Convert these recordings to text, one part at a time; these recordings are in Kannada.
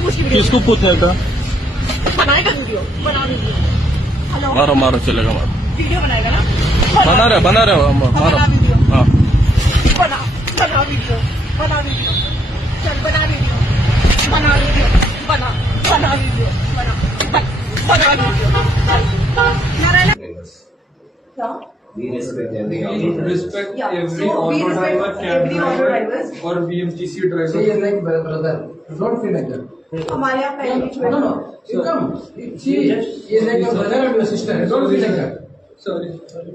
पूछ के किसको पूछने का बनाएगा वीडियो बना वीडियो हेलो। मारो मारो चलेगा मारो। वीडियो बनाएगा ना? बना रहे बना रहे हम- मारो। हाँ। बना बना वीडियो बना वीडियो। चल बना वीडियो। बना वीडियो बना बना वीडियो बना बन- वीडियो। क्या? We respect every We auto respect Yeah. every So, we auto respect driver, cab every auto driver, drivers. or BMTC driver. She is like bro- brother. Don't feel like that. हमारे यहाँ No, पहले no, no. You come. She is like your brother and your sister. Don't feel like that. Sorry, sorry.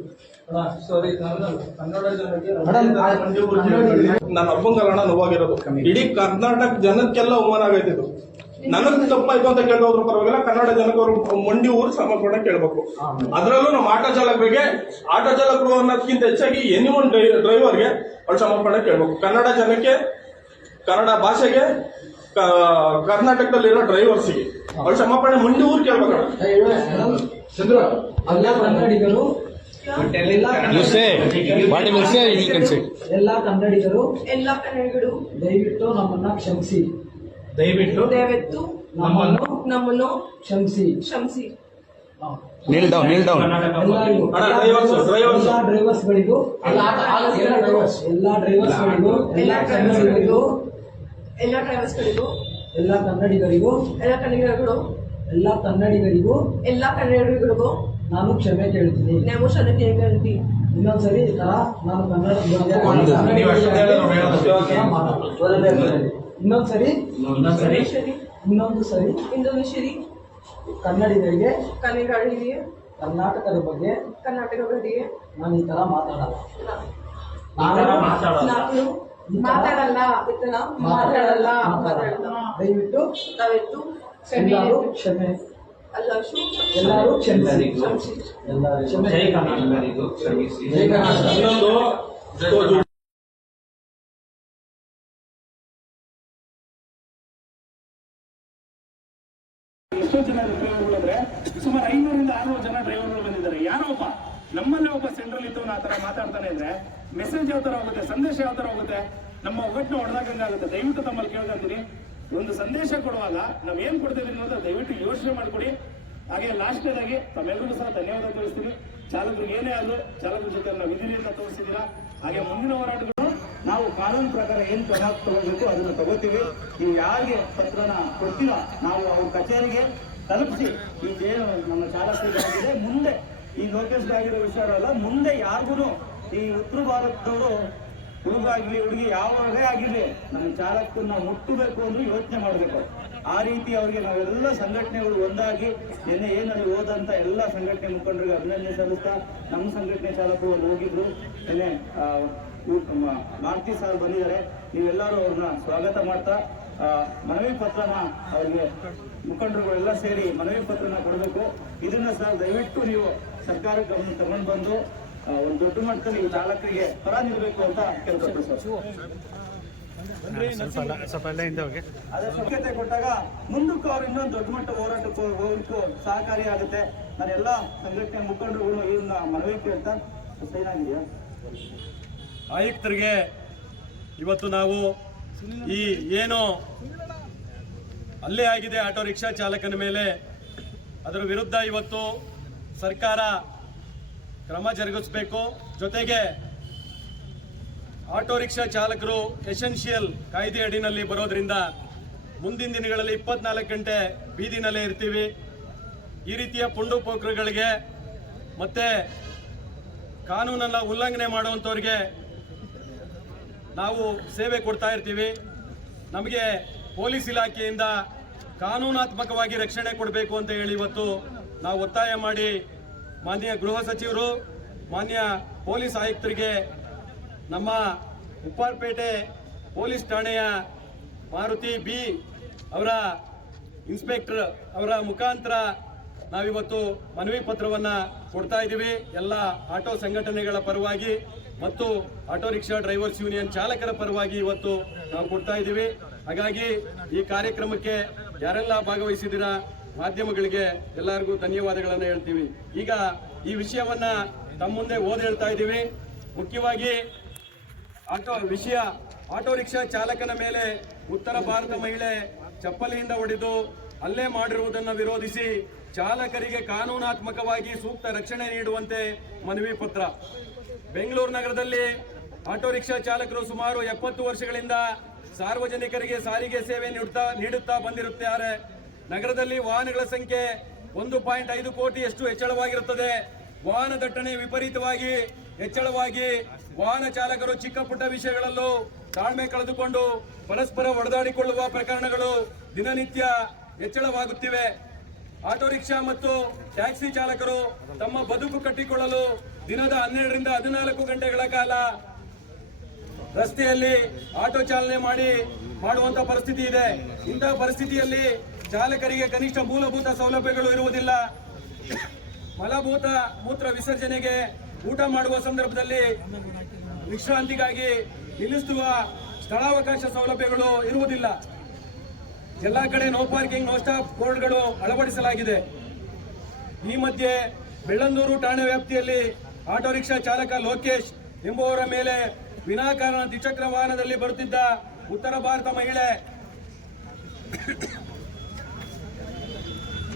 ಅಣ್ಣ, sorry, ನಾನು ಕನ್ನಡ ಜನಕ್ಕೆ ನನ್ನ ಅಪ್ಪಂಗಲ್ಲ ನೋವಾಗಿರೋದು ಇಡೀ ಕರ್ನಾಟಕ ಜನಕ್ಕೆಲ್ಲ ಅವಮಾನ ಆಗೈತೆ ಇದು ನನಗ್ ತಪ್ಪಾಯ್ತು ಅಂತ ಕೇಳೋದ್ರ ಪರವಾಗಿಲ್ಲ ಕನ್ನಡ ಜನಕರು ಮಂಡಿ ಊರು ಸಮರ್ಪಣೆ ಕೇಳಬೇಕು. ಅದರಲ್ಲೂ ನಮ್ಮ ಆಟೋ ಚಾಲಕರಿಗೆ ಆಟೋ ಚಾಲಕರು ಅನ್ನೋದಕ್ಕಿಂತ ಹೆಚ್ಚಾಗಿ ಎನಿ ಒನ್ ಡ್ರೈವರ್ಗೆ ಅವ್ರು ಸಮರ್ಪಣೆ ಕೇಳಬೇಕು. ಕನ್ನಡ ಜನಕ್ಕೆ ಕನ್ನಡ ಭಾಷೆಗೆ ಕರ್ನಾಟಕದಲ್ಲಿರೋ ಡ್ರೈವರ್ಸ್ಗೆ ಅವ್ರು ಸಮರ್ಪಣೆ ಮಂಡಿ ಊರು ಕೇಳ್ಬೇಕು ಕನ್ನಡಿಗರು. ಎಲ್ಲ ಕನ್ನಡಿಗರು ಎಲ್ಲ ಕನ್ನಡಿಗರು. ದಯವಿಟ್ಟು ನಮ್ಮನ್ನ ಕ್ಷಮಿಸಿ. ದಯವಿಟ್ಟು ದಯವಿಟ್ಟು ನಮ್ಮನ್ನು ನಮ್ಮನ್ನು ಕ್ಷಮಿಸಿ. ಕ್ಷಮಿಸಿ. Down, kneel down. ಎಲ್ಲರಿಗೂ ಅಣ್ಣ, drivers, drivers. ಎಲ್ಲ ಡ್ರೈವರ್ಸ್ಗಳಿಗೂ all all all drivers. ಎಲ್ಲ ಡ್ರೈವರ್ಸ್ಗಳಿಗೂ ಎಲ್ಲ ಎಲ್ಲ ಡ್ರೈವರ್ಸ್ಗಳಿಗೂ ಕನ್ನಡಿಗರಿಗೂ ಎಲ್ಲ ಕನ್ನಡಿಗರಿಗೂ ಎಲ್ಲ ಕನ್ನಡಿಗರು ಎಲ್ಲ ಕನ್ನಡಿಗರಿಗೂ ಎಲ್ಲ ಕನ್ನಡಿಗರಿಗೂ. ನಾನು ಕ್ಷಮೆ ಕೇಳ್ತೀನಿ. ನಾವು ಕ್ಷಮೆ ಕೇಳ್ತೀನಿ. ಇನ್ನೊಂದ್ಸರಿ ಈ ತರ ನಾನು ಕನ್ನಡ ಬಗ್ಗೆ ಸರಿ ಇನ್ನೊಂದು ಸರಿ. ಇನ್ನೊಂದ್ಸರಿ. ಸರಿ ಇನ್ನೊಂದು ಸರಿ ಕನ್ನಡಿಗರಿಗೆ? ಕನ್ನಡಿಗರಿಗೆ ಕರ್ನಾಟಕದ ಬಗ್ಗೆ? ಕರ್ನಾಟಕಗಳಿಗೆ ನಾನು ಈ ತರ ಮಾತಾಡಲ್ಲ. ನಾನು ಮಾತಾಡಲ್ಲ. ಇತರ ಮಾತಾಡಲ್ಲ. ಮಾತಾಡಲ್ಲ. ದಯವಿಟ್ಟು ದಯವಿಟ್ಟು ಕ್ಷಮೆ. ಎಲ್ಲರೂ ಕ್ಷಮೆ. ಎಲ್ಲರೂ ಕ್ಷಮಿಸಿ ಕ್ಷಮಿಸಿ. ಎಲ್ಲರೂ ಕ್ಷಮೆ. ಜೈ ಕರ್ನಾಟಕ. ಎಷ್ಟೋ ಜನ ಡ್ರೈವರ್ಗಳು ಅಂದ್ರೆ ಸುಮಾರು ಐನೂರಿಂದ ಆರ್ನೂರು ಜನ ಡ್ರೈವರ್ಗಳು ಬಂದಿದ್ದಾರೆ. ಯಾರೋ ಒಬ್ಬ, ನಮ್ಮಲ್ಲೇ ಒಬ್ಬ ಸೆಂಟ್ರಲ್ ಇತ್ತು ಆ ತರ ಮಾತಾಡ್ತಾನೆ ಅಂದ್ರೆ ಮೆಸೇಜ್ ಯಾವ ತರ ಹೋಗುತ್ತೆ, ಸಂದೇಶ ಯಾವ ತರ ಹೋಗುತ್ತೆ, ನಮ್ಮ ಒಗ್ಗಟ್ಟು ಹೊಡೆದಾಗಂಗೆ ಆಗುತ್ತೆ. ದಯವಿಟ್ಟು ತಮ್ಮಲ್ಲಿ ಕೇಳ್ಕೊಂತೀನಿ ಒಂದು ಸಂದೇಶ ಕೊಡುವಾಗ ನಾವ್ ಏನ್ ಕೊಡ್ತೀವಿ ಅನ್ನೋದು ದಯವಿಟ್ಟು ಯೋಚನೆ ಮಾಡ್ಕೊಡಿ. ಹಾಗೆ ಲಾಸ್ಟ್ ಆಗಿ ತಮ್ಮೆಲ್ಲರಿಗೂ ಸಹ ಧನ್ಯವಾದ ತೋರಿಸ್ತೀನಿ ಚಾಲಕರಿಗೆ ಏನೇ ಆದ್ರೂ ಚಾಲಕರ ಜೊತೆ ನಾವು ಇದೀರಿ ಅಂತ ತೋರಿಸಿದ್ದೀರಾ? ಹಾಗೆ ಮುಂದಿನ ಹೋರಾಟಗಳು, ನಾವು ಕಾನೂನು ಪ್ರಕಾರ ಏನ್ ಕ್ರಮ ತಗೋಬೇಕು ಅದನ್ನ ತಗೋತೀವಿ. ನೀವು ಯಾರಿಗೆ ಪತ್ರನ ಕೊಡ್ತೀರೋ, ನಾವು ಅವ್ರ ಕಚೇರಿಗೆ ತಲುಪಿಸಿ. ಈಗೇನು ನಮ್ಮ ಚಾಲಕರಿಗಾಗಿದೆ ಮುಂದೆ, ಈ ಲೋಕೇಶ್ ಆಗಿರೋ ವಿಚಾರ ಅಲ್ಲ, ಮುಂದೆ ಯಾರಿಗೂ ಈ ಉತ್ತರ ಭಾರತದವರು ಹುಡುಗ ಆಗ್ಲಿ ಹುಡುಗಿ ಯಾವಾಗೇ ಆಗಿರಲಿ, ನಮ್ಮ ಚಾಲಕನ್ನ ಮುಟ್ಟಬೇಕು ಅಂದ್ರೆ ಯೋಚನೆ ಮಾಡಬೇಕು ಆ ರೀತಿ ಅವರಿಗೆ ನಾವೆಲ್ಲ ಸಂಘಟನೆಗಳು ಒಂದಾಗಿ, ನಿನ್ನೆ ಏನಲ್ಲಿ ಹೋದಂತ ಎಲ್ಲ ಸಂಘಟನೆ ಮುಖಂಡರಿಗೆ ಅಭಿನಂದನೆ ಸಲ್ಲಿಸ್ತಾ, ನಮ್ಮ ಸಂಘಟನೆ ಚಾಲಕರು ಅಲ್ಲಿ ಹೋಗಿದ್ರು. ನಿನ್ನೆ ಮಾರ್ತಿ ಸಾರ್ ಬಂದಿದ್ದಾರೆ. ನೀವೆಲ್ಲರೂ ಅವ್ರನ್ನ ಸ್ವಾಗತ ಮಾಡ್ತಾ ಮನವಿ ಪತ್ರನ ಅವರಿಗೆ ಮುಖಂಡರುಗಳೆಲ್ಲ ಸೇರಿ ಮನವಿ ಪತ್ರನ ಕೊಡಬೇಕು. ಇದನ್ನ ಸಹ ದಯವಿಟ್ಟು ನೀವು ಸರ್ಕಾರ ಗಮನ ತಗೊಂಡು ಬಂದು ಒಂದು ದೊಡ್ಡ ಮಟ್ಟದಲ್ಲಿ ಈ ಚಾಲಕರಿಗೆ ಪರ ನೀಡಬೇಕು ಅಂತ ಅದೇ ಶಕ್ಯತೆ ಕೊಟ್ಟಾಗ ಮುಂದಕ್ಕೆ ಅವ್ರು ಇನ್ನೊಂದು ದೊಡ್ಡ ಮಟ್ಟ ಹೋರಾಟಕ್ಕೆ ಹೋಗಕ್ಕೂ ಸಹಕಾರಿ ಆಗುತ್ತೆ. ನಾನು ಎಲ್ಲ ಸಂಘಟನೆ ಮುಖಂಡರುಗಳು ಇದನ್ನ ಮನವಿ ಕೇಳ್ತಾ ಸೈನ್ ಆಗಿದೆಯಾ? ಆಯುಕ್ತರಿಗೆ ಇವತ್ತು ನಾವು ಈ ಏನು ಅಲ್ಲೇ ಆಗಿದೆ ಆಟೋ ರಿಕ್ಷಾ ಚಾಲಕನ ಮೇಲೆ. ಅದರ ವಿರುದ್ಧ ಇವತ್ತು ಸರ್ಕಾರ ಕ್ರಮ ಜರುಗಿಸಬೇಕು. ಜೊತೆಗೆ ಆಟೋ ರಿಕ್ಷಾ ಚಾಲಕರು ಎಸೆನ್ಷಿಯಲ್ ಕಾಯ್ದೆ ಅಡಿನಲ್ಲಿ ಬರೋದ್ರಿಂದ ಮುಂದಿನ ದಿನಗಳಲ್ಲಿ ಇಪ್ಪತ್ನಾಲ್ಕು ಗಂಟೆ ಬೀದಿನಲ್ಲೇ ಇರ್ತೀವಿ. ಈ ರೀತಿಯ ಪುಂಡು ಪೋಖ್ರಗಳಿಗೆ ಮತ್ತೆ ಕಾನೂನನ್ನ ಉಲ್ಲಂಘನೆ ಮಾಡುವಂಥವ್ರಿಗೆ ನಾವು ಸೇವೆ ಕೊಡ್ತಾ ಇರ್ತೀವಿ. ನಮಗೆ ಪೊಲೀಸ್ ಇಲಾಖೆಯಿಂದ ಕಾನೂನಾತ್ಮಕವಾಗಿ ರಕ್ಷಣೆ ಕೊಡಬೇಕು ಅಂತ ಹೇಳಿ ಇವತ್ತು ನಾವು ಒತ್ತಾಯ ಮಾಡಿ ಮಾನ್ಯ ಗೃಹ ಸಚಿವರು, ಮಾನ್ಯ ಪೊಲೀಸ್ ಆಯುಕ್ತರಿಗೆ ನಮ್ಮ ಉಪ್ಪಾರ್ಪೇಟೆ ಪೊಲೀಸ್ ಠಾಣೆಯ ಮಾರುತಿ ಬಿ ಅವರ ಇನ್ಸ್ಪೆಕ್ಟರ್ ಅವರ ಮುಖಾಂತರ ನಾವಿವತ್ತು ಮನವಿ ಪತ್ರವನ್ನು ಕೊಡ್ತಾ ಇದ್ದೀವಿ. ಎಲ್ಲ ಆಟೋ ಸಂಘಟನೆಗಳ ಪರವಾಗಿ ಮತ್ತು ಆಟೋ ರಿಕ್ಷಾ ಡ್ರೈವರ್ಸ್ ಯೂನಿಯನ್ ಚಾಲಕರ ಪರವಾಗಿ ಇವತ್ತು ನಾವು ಕೊಡ್ತಾ ಇದ್ದೀವಿ. ಹಾಗಾಗಿ ಈ ಕಾರ್ಯಕ್ರಮಕ್ಕೆ ಯಾರೆಲ್ಲ ಭಾಗವಹಿಸಿದ್ದೀರಾ ಮಾಧ್ಯಮಗಳಿಗೆ ಎಲ್ಲರಿಗೂ ಧನ್ಯವಾದಗಳನ್ನು ಹೇಳ್ತೀವಿ. ಈಗ ಈ ವಿಷಯವನ್ನ ತಮ್ಮ ಮುಂದೆ ಓದ್ ಹೇಳ್ತಾ ಇದ್ದೀವಿ. ಮುಖ್ಯವಾಗಿ ಆಟೋ ವಿಷಯ, ಆಟೋ ರಿಕ್ಷಾ ಚಾಲಕನ ಮೇಲೆ ಉತ್ತರ ಭಾರತ ಮಹಿಳೆ ಚಪ್ಪಲಿಯಿಂದ ಹೊಡೆದು ಅಲ್ಲೇ ಮಾಡಿರುವುದನ್ನು ವಿರೋಧಿಸಿ ಚಾಲಕರಿಗೆ ಕಾನೂನಾತ್ಮಕವಾಗಿ ಸೂಕ್ತ ರಕ್ಷಣೆ ನೀಡುವಂತೆ ಮನವಿ ಪತ್ರ. ಬೆಂಗಳೂರು ನಗರದಲ್ಲಿ ಆಟೋ ರಿಕ್ಷಾ ಚಾಲಕರು ಸುಮಾರು ಎಪ್ಪತ್ತು ವರ್ಷಗಳಿಂದ ಸಾರ್ವಜನಿಕರಿಗೆ ಸಾರಿಗೆ ಸೇವೆ ನೀಡುತ್ತಾ ನೀಡುತ್ತಾ ಬಂದಿರುತ್ತಾರೆ. ನಗರದಲ್ಲಿ ವಾಹನಗಳ ಸಂಖ್ಯೆ ಒಂದು ಪಾಯಿಂಟ್ ಐದು ಕೋಟಿಯಷ್ಟು ಹೆಚ್ಚಳವಾಗಿರುತ್ತದೆ. ವಾಹನ ದಟ್ಟಣೆ ವಿಪರೀತವಾಗಿ ಹೆಚ್ಚಳವಾಗಿ ವಾಹನ ಚಾಲಕರು ಚಿಕ್ಕ ಪುಟ್ಟ ವಿಷಯಗಳಲ್ಲೂ ತಾಳ್ಮೆ ಕಳೆದುಕೊಂಡು ಪರಸ್ಪರ ಹೊಡೆದಾಡಿಕೊಳ್ಳುವ ಪ್ರಕರಣಗಳು ದಿನನಿತ್ಯ ಹೆಚ್ಚಳವಾಗುತ್ತಿವೆ. ಆಟೋ ರಿಕ್ಷಾ ಮತ್ತು ಟ್ಯಾಕ್ಸಿ ಚಾಲಕರು ತಮ್ಮ ಬದುಕು ಕಟ್ಟಿಕೊಳ್ಳಲು ದಿನದ ಹನ್ನೆರಡರಿಂದ ಹದಿನಾಲ್ಕು ಗಂಟೆಗಳ ಕಾಲ ರಸ್ತೆಯಲ್ಲಿ ಆಟೋ ಚಾಲನೆ ಮಾಡಿ ಮಾಡುವಂತ ಪರಿಸ್ಥಿತಿ ಇದೆ. ಇಂತಹ ಪರಿಸ್ಥಿತಿಯಲ್ಲಿ ಚಾಲಕರಿಗೆ ಕನಿಷ್ಠ ಮೂಲಭೂತ ಸೌಲಭ್ಯಗಳು ಇರುವುದಿಲ್ಲ. ಮಲಭೂತ ಮೂತ್ರ ವಿಸರ್ಜನೆಗೆ ಊಟ ಮಾಡುವ ಸಂದರ್ಭದಲ್ಲಿ ವಿಶ್ರಾಂತಿಗಾಗಿ ನಿಲ್ಲಿಸುವ ಸ್ಥಳಾವಕಾಶ ಸೌಲಭ್ಯಗಳು ಇರುವುದಿಲ್ಲ. ಎಲ್ಲಾ ಕಡೆ ನೋ ಪಾರ್ಕಿಂಗ್, ನೋ ಸ್ಟಾಪ್ ಬೋರ್ಡ್ಗಳು ಅಳವಡಿಸಲಾಗಿದೆ. ಈ ಮಧ್ಯೆ ಬೆಳ್ಳಂದೂರು ಠಾಣೆ ವ್ಯಾಪ್ತಿಯಲ್ಲಿ ಆಟೋ ರಿಕ್ಷಾ ಚಾಲಕ ಲೋಕೇಶ್ ಎಂಬುವರ ಮೇಲೆ ವಿನಾಕಾರಣ ದ್ವಿಚಕ್ರ ವಾಹನದಲ್ಲಿ ಬರುತ್ತಿದ್ದ ಉತ್ತರ ಭಾರತ ಮಹಿಳೆ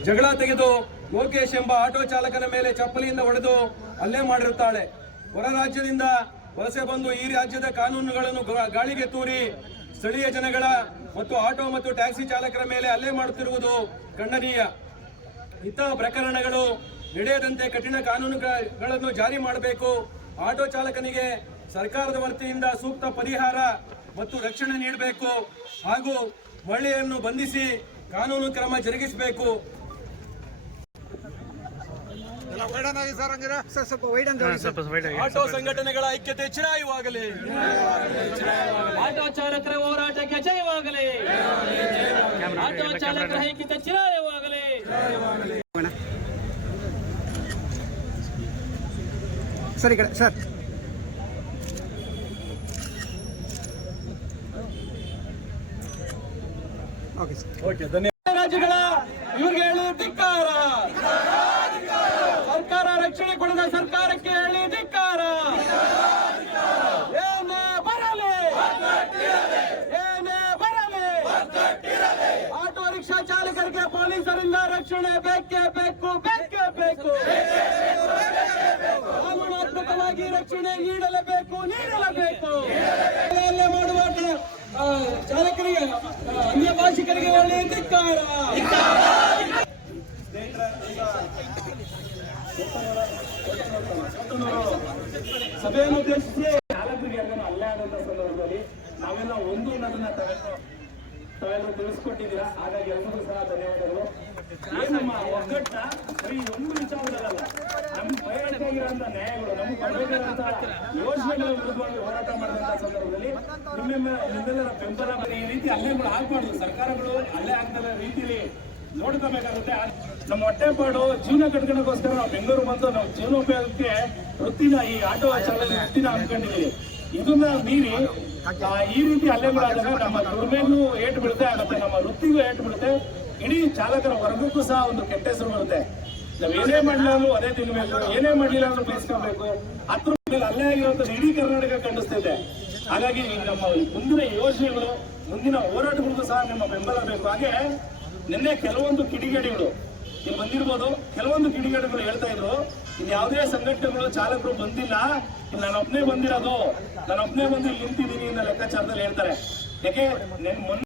ಜಗಳ ತೆಗೆದು ಲೋಕೇಶ್ ಎಂಬ ಆಟೋ ಚಾಲಕನ ಮೇಲೆ ಚಪ್ಪಲಿಯಿಂದ ಹೊಡೆದು ಹಲ್ಲೆ ಮಾಡಿರುತ್ತಾಳೆ. ಹೊರ ರಾಜ್ಯದಿಂದ ವಲಸೆ ಬಂದು ಈ ರಾಜ್ಯದ ಕಾನೂನುಗಳನ್ನು ಗಾಳಿಗೆ ತೂರಿ ಸ್ಥಳೀಯ ಜನಗಳ ಮತ್ತು ಆಟೋ ಮತ್ತು ಟ್ಯಾಕ್ಸಿ ಚಾಲಕರ ಮೇಲೆ ಹಲ್ಲೆ ಮಾಡುತ್ತಿರುವುದು ಖಂಡನೀಯ. ಇಂತಹ ಪ್ರಕರಣಗಳು ನಡೆಯದಂತೆ ಕಠಿಣ ಕಾನೂನುಗಳನ್ನು ಜಾರಿ ಮಾಡಬೇಕು. ಆಟೋ ಚಾಲಕನಿಗೆ ಸರ್ಕಾರದ ವತಿಯಿಂದ ಸೂಕ್ತ ಪರಿಹಾರ ಮತ್ತು ರಕ್ಷಣೆ ನೀಡಬೇಕು. ಹಾಗೂ ಮಹಿಳೆಯನ್ನು ಬಂಧಿಸಿ ಕಾನೂನು ಕ್ರಮ ಜರುಗಿಸಬೇಕು. ಆಟೋ ಸಂಘಟನೆಗಳ ಐಕ್ಯತೆ ಚಿರಾಯುವಾಗಲಿ. ಆಟೋ ಚಾಲಕರ ಹೋರಾಟಕ್ಕೆ ಜಯವಾಗಲಿ. ಆಟೋ ಚಾಲಕರ ಐಕ್ಯತೆ ಚಿರಾಯವಾಗಲಿ. ಸರಿ ಕಡೆ, ಸರ್. ಓಕೆ ಓಕೆ ಧನ್ಯವಾದ ರಾಜ್ಯಗಳ, ಇವ್ರಿಗೆ ಹೇಳಿ ಧಿಕ್ಕಾರ. ಸರ್ಕಾರ ರಕ್ಷಣೆ ಕೊಡದ ಸರ್ಕಾರಕ್ಕೆ ಹೇಳಿ ಧಿಕ್ಕಾರ. ಏನೇ ಬರಲಿ ಏನೇ ಬರಲಿ, ಆಟೋ ರಿಕ್ಷಾ ಚಾಲಕರಿಗೆ ಪೊಲೀಸರಿಂದ ರಕ್ಷಣೆ ಬೇಕೇ ಬೇಕು ಬೇಕೇ ಬೇಕು. ಕಾನೂನಾತ್ಮಕವಾಗಿ ರಕ್ಷಣೆ ನೀಡಲೇಬೇಕು ನೀಡಲೇಬೇಕು. ಹಲ್ಲೆ ಮಾಡುವ ಚಾಲಕರಿಗೆ ಅನ್ಯ ಭಾಷಿಕರಿಗೆ ಒಳ್ಳೆಯ ಧಿಕ್ಕಾರ. ಸಭೆಯನ್ನು ಉದ್ದೇಶಿಸಿ. ಚಾಲಕರಿಗೆ ಅದನ್ನು ಅಲ್ಲೇ ಆದಂತ ಸಂದರ್ಭದಲ್ಲಿ ನಾವೆಲ್ಲ ಒಂದು ನನ್ನ ತಾವೆಲ್ಲ ತಾವೆಲ್ಲ ತಿಳಿಸ್ಕೊಟ್ಟಿದ್ದೀರಾ? ಹಾಗಾಗಿ ಎಲ್ಲರಿಗೂ ಸಹ ಧನ್ಯವಾದಗಳು. ನಮ್ಮ ಒಗ್ಗಟ್ಟ ಬರೀ ಒಂದು ವಿಚಾರದಲ್ಲ ನಮ್ಮ ಬಯಲಾಗಿರುವಂತ ನ್ಯಾಯಗಳು. ಯೋಜನೆಗಳ ವಿರುದ್ಧವಾಗಿ ಹೋರಾಟ ಮಾಡಿದಂತ ಸಂದರ್ಭದಲ್ಲಿ ನಿಮ್ಮ ನಿಮ್ಮೆಲ್ಲರ ಬೆಂಬಲ ಈ ರೀತಿ ಹಲ್ಲೆಗಳು ಆಗ್ಬಾರ್ದು ಸರ್ಕಾರಗಳು ಹಲ್ಲೆ ಆಗ್ದಲ್ಲ ರೀತಿಯಲ್ಲಿ ನೋಡ್ಕೋಬೇಕಾಗುತ್ತೆ ನಮ್ಮ ಹೊಟ್ಟೆಪಾಡು ಜೀವನ ಕಟ್ಕೊಳ್ಳೋಕ್ಕೋಸ್ಕರ ನಾವು ಬೆಂಗಳೂರು ಬಂದು ನಾವು ಜೀವನೋಪಯೋಗಕ್ಕೆ ವೃತ್ತಿನ ಈ ಆಟೋ ಚಾಲನೆ ವೃತ್ತಿನ ಅನ್ಕೊಂಡಿದ್ದೀವಿ ಇದನ್ನ ಮೀರಿ ಈ ರೀತಿ ಹಲ್ಲೆಗಳಾದಾಗ ನಮ್ಮ ದುರ್ಮೆಗೂ ಏಟು ಬಿಡುತ್ತೆ ಆಗುತ್ತೆ ನಮ್ಮ ವೃತ್ತಿಗೂ ಏಟು ಬಿಡುತ್ತೆ, ಇಡೀ ಚಾಲಕರ ವರ್ಗಕ್ಕೂ ಸಹ ಒಂದು ಕೆಟ್ಟ ಹೆಸರು ಬರುತ್ತೆ. ನಾವ್ ಏನೇ ಮಾಡಲಿಲ್ಲ ಅದೇ ತಿನ್ಬೇಕು ಏನೇ ಮಾಡಲಿಲ್ಲ ಅಂದ್ರೆ ಬಯಸ್ಕೋಬೇಕು. ಅದ್ರ ಮೇಲೆ ಅಲ್ಲೇ ಆಗಿರುವಂತ ಇಡೀ ಕರ್ನಾಟಕ ಕಂಡಿಸ್ತಿದೆ. ಹಾಗಾಗಿ ಈ ನಮ್ಮ ಮುಂದಿನ ಯೋಜನೆಗಳು, ಮುಂದಿನ ಹೋರಾಟಗಳಿಗೂ ಸಹ ನಿಮ್ಮ ಬೆಂಬಲ ಬೇಕು. ಹಾಗೆ ನಿನ್ನೆ ಕೆಲವೊಂದು ಕಿಡಿಗೇಡಿಗಳು, ನೀವು ಬಂದಿರ್ಬೋದು, ಕೆಲವೊಂದು ಕಿಡಿಗೇಡಿಗಳು ಹೇಳ್ತಾ ಇದ್ರು, ಇನ್ ಯಾವುದೇ ಸಂಘಟನೆಗಳು ಚಾಲಕರು ಬಂದಿಲ್ಲ ನಾನು ಬಂದಿರೋದು ನಾನು ಒಬ್ಬನೇ ಬಂದು ನಿಂತಿದ್ದೀನಿ ಅನ್ನೋ ಲೆಕ್ಕಾಚಾರದಲ್ಲಿ ಹೇಳ್ತಾರೆ. ಯಾಕೆ? ನಿನ್ ಮೊನ್ನೆ